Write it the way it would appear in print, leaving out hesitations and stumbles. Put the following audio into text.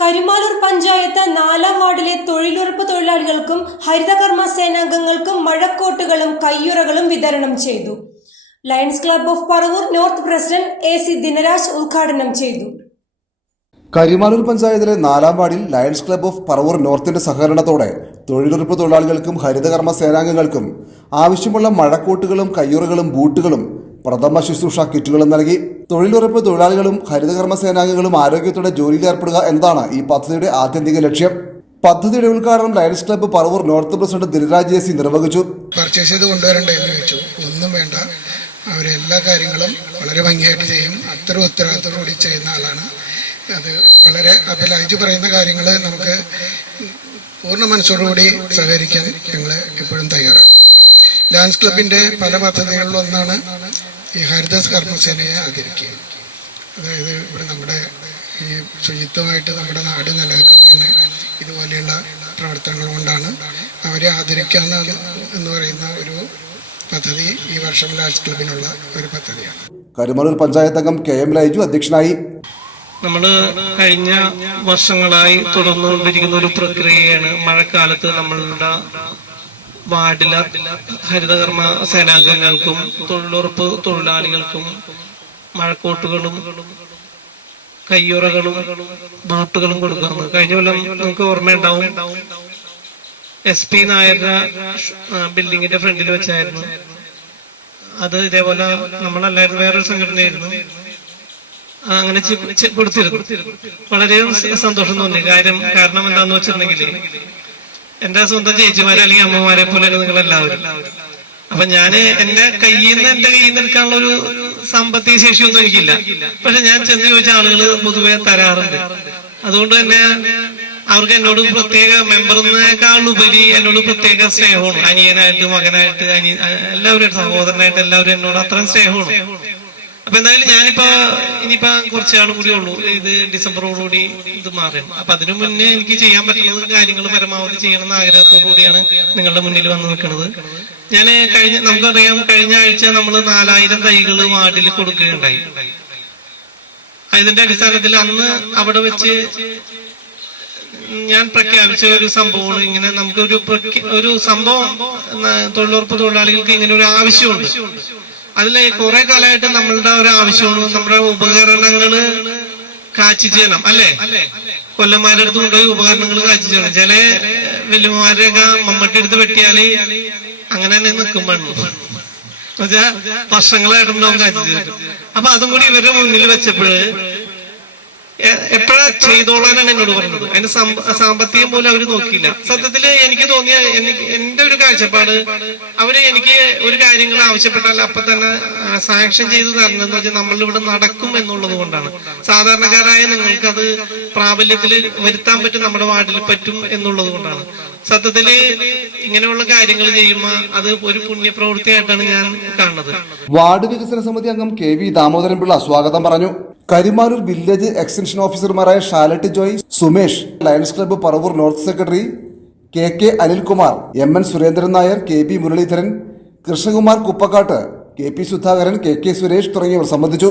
കരിമാലൂർ പഞ്ചായത്ത് 4-ാം വാർഡിലെ തൊഴിലുറപ്പ് തൊഴിലാളികൾക്കും ഹരിതകർമ്മ സേനാംഗങ്ങൾക്കും മഴക്കോട്ടുകളും കയ്യുറകളും വിതരണം ചെയ്തു. Lions club of Paravur north president AC Dinaraj ഉദ്ഘാടനം ചെയ്തു. കരിമാലൂർ പഞ്ചായത്തിലെ 4-ാം വാർഡിൽ ലയൺസ് ക്ലബ്ബ് ഓഫ് പറവൂർ നോർത്തിന്റെ സഹകരണത്തോടെ തൊഴിലുറപ്പ് തൊഴിലാളികൾക്കും ഹരിതകർമ്മ സേനാംഗങ്ങൾക്കും ആവശ്യമുള്ള മഴക്കോട്ടുകളും കയ്യുറകളും ബൂട്ടുകളും പ്രഥമ ശുശ്രൂഷ കിറ്റുകളും നൽകി. തൊഴിലുറപ്പ് തൊഴിലാളികളും ഹരിതകർമ്മ സേനാംഗങ്ങളും ആരോഗ്യത്തോടെ ജോലിയിലേർപ്പെടുക എന്നതാണ് ഈ പദ്ധതിയുടെ ആത്യന്തിക ലക്ഷ്യം. പദ്ധതിയുടെ ഉദ്ഘാടനം lions club Paravur north president Dinaraj AC നിർവഹിച്ചു. പർച്ചേസ് ചെയ്ത് കൊണ്ടുവരണ്ടേ എന്ന് ചോദിച്ചു. ഒന്നും വേണ്ട, അവരെല്ലാ കാര്യങ്ങളും വളരെ ഭംഗിയായിട്ട് ചെയ്യും. അത്ര ഉത്തരവാദിത്തോടുകൂടി ചെയ്യുന്ന ആളാണ്. അത് വളരെ അഭിലാഷ് പറയുന്ന കാര്യങ്ങൾ നമുക്ക് പൂർണ്ണ മനസ്സോടുകൂടി സഹകരിക്കാൻ ഞങ്ങൾ എപ്പോഴും തയ്യാറാണ്. ലയൺസ് ക്ലബിന്റെ പല പദ്ധതികളിലൊന്നാണ് ഈ ഹരിത കർമ്മസേനയെ ആദരിക്കുക. അതായത് ഇവിടെ നമ്മുടെ ഈ ശുചിത്വമായിട്ട് നമ്മുടെ നാട് നിലനിൽക്കുന്നതിന് ഇതുപോലെയുള്ള പ്രവർത്തനങ്ങൾ കൊണ്ടാണ് അവരെ ആദരിക്കുക എന്ന് പറയുന്ന ഒരു പദ്ധതി ഈ വർഷം ലയൺസ് ക്ലബിനുള്ള ഒരു പദ്ധതിയാണ്. കരിമാലൂർ പഞ്ചായത്ത് അംഗം KM ലൈജു അധ്യക്ഷനായി. നമ്മൾ കഴിഞ്ഞ വർഷങ്ങളായി തുടർന്നുകൊണ്ടിരിക്കുന്ന ഒരു പ്രക്രിയയാണ് മഴക്കാലത്ത് നമ്മളുടെ വാർഡിലെ ഹരിതകർമ്മ സേനാംഗങ്ങൾക്കും തൊഴിലുറപ്പ് തൊഴിലാളികൾക്കും മഴക്കോട്ടുകളും കയ്യുറകളും ബൂട്ടുകളും കൊടുക്കുന്നത്. കഴിഞ്ഞ കൊല്ലം നമുക്ക് ഓർമ്മയുണ്ടാവും, SP നായരുടെ ബിൽഡിങ്ങിന്റെ ഫ്രണ്ടിൽ വെച്ചായിരുന്നു അത്. ഇതേപോലെ നമ്മളല്ലായിരുന്നു, വേറൊരു സംഘടനയായിരുന്നു, അങ്ങനെ കൊടുത്തിരുന്നു. വളരെ സന്തോഷം തോന്നി. കാരണം എന്താന്ന് വെച്ചിട്ടുണ്ടെങ്കിൽ എന്റെ സ്വന്തം ചേച്ചിമാരെ അല്ലെങ്കിൽ അമ്മമാരെ പോലെ നിങ്ങളെല്ലാവരും. അപ്പൊ ഞാന് എന്റെ കയ്യിൽ നിന്ന് എടുക്കാനുള്ള ഒരു സാമ്പത്തിക ശേഷിയൊന്നും എനിക്കില്ല. പക്ഷെ ഞാൻ ചെന്ന് ചോദിച്ച ആളുകൾ പൊതുവെ തരാറുണ്ട്. അതുകൊണ്ട് തന്നെ അവർക്ക് എന്നോട് പ്രത്യേക മെമ്പറിനേക്കാളുപരി എന്നോട് പ്രത്യേക സ്നേഹമാണ്. അനിയനായിട്ട്, മകനായിട്ട്, എല്ലാവരും സഹോദരനായിട്ട് എല്ലാവരും എന്നോട് അത്രയും സ്നേഹമാണ്. അപ്പൊ എന്തായാലും ഇനിയിപ്പോ കുറച്ചാളും കൂടി ഉള്ളൂ, ഇത് ഡിസംബറോടുകൂടി ഇത് മാറും. അപ്പൊ അതിനു മുന്നേ എനിക്ക് ചെയ്യാൻ പറ്റുന്നത് കാര്യങ്ങൾ പരമാവധി ചെയ്യണമെന്ന ആഗ്രഹത്തോടു കൂടിയാണ് നിങ്ങളുടെ മുന്നിൽ വന്ന് നിൽക്കുന്നത്. നമുക്കറിയാം, കഴിഞ്ഞ ആഴ്ച നമ്മൾ 4000 തൈകൾ വാർഡിൽ കൊടുക്കുകയുണ്ടായി. ഇതിന്റെ അടിസ്ഥാനത്തിൽ അന്ന് അവിടെ വെച്ച് ഞാൻ പ്രഖ്യാപിച്ച ഒരു സംഭവമാണ് ഇങ്ങനെ. നമുക്ക് ഒരു സംഭവം, തൊഴിലുറപ്പ് തൊഴിലാളികൾക്ക് ഇങ്ങനെ ഒരു ആവശ്യമുണ്ട്. അതില് കുറെ കാലമായിട്ട് നമ്മളുടെ ഒരു ആവശ്യമാണ് നമ്മുടെ ഉപകരണങ്ങള് കാച്ചി ചെയ്യണം, അല്ലേ? കൊല്ലന്മാരുടെ അടുത്ത് കൊണ്ടുപോയി ഉപകരണങ്ങൾ കാച്ചി ചെയ്യണം. ചില വല്യമാരെയൊക്കെ മമ്മട്ടി എടുത്ത് വെട്ടിയാല് അങ്ങനെ തന്നെ നിൽക്കുമ്പോഴാണ് എന്നുവെച്ചാ വർഷങ്ങളായിട്ടുണ്ടാവും കാച്ചി ചെയ്തിട്ട്. അപ്പൊ അതും കൂടി ഇവരുടെ മുന്നിൽ വെച്ചപ്പോഴ് എപ്പോഴാ ചെയ്തോളാനാണ് എന്നോട് പറഞ്ഞത്. അതിന്റെ സാമ്പത്തികം പോലും അവര് നോക്കിയില്ല. സത്യത്തില് എനിക്ക് തോന്നിയ, എന്റെ ഒരു കാഴ്ചപ്പാട്, അവര് എനിക്ക് ഒരു കാര്യങ്ങൾ ആവശ്യപ്പെട്ടാൽ അപ്പൊ തന്നെ സാങ്ഷൻ ചെയ്തു തരണമെന്ന് വെച്ചാൽ നമ്മളിവിടെ നടക്കും എന്നുള്ളത് കൊണ്ടാണ്. സാധാരണക്കാരായ നിങ്ങൾക്ക് അത് പ്രാബല്യത്തിൽ വരുത്താൻ പറ്റും, നമ്മുടെ വാർഡിൽ പറ്റും എന്നുള്ളത് കൊണ്ടാണ്. സത്യത്തില് ഇങ്ങനെയുള്ള കാര്യങ്ങൾ ചെയ്യുമ്പോൾ അത് ഒരു പുണ്യപ്രവൃത്തിയായിട്ടാണ് ഞാൻ കാണുന്നത്. വാർഡ് വികസന സമിതി അംഗം KV ദാമോദരൻ പിള്ള സ്വാഗതം പറഞ്ഞു. കരിമാലൂർ വില്ലേജ് എക്സ്റ്റൻഷൻ ഓഫീസർമാരായ Shalet Joy, Sumesh, Lions club Paravur north secretary KK Anilkumar, MN Surendran Nair, KB Muraleedharan, Krishnakumar Kuppakkattu, KP Sudhakaran, KK Suresh തുടങ്ങിയവർ സംബന്ധിച്ചു.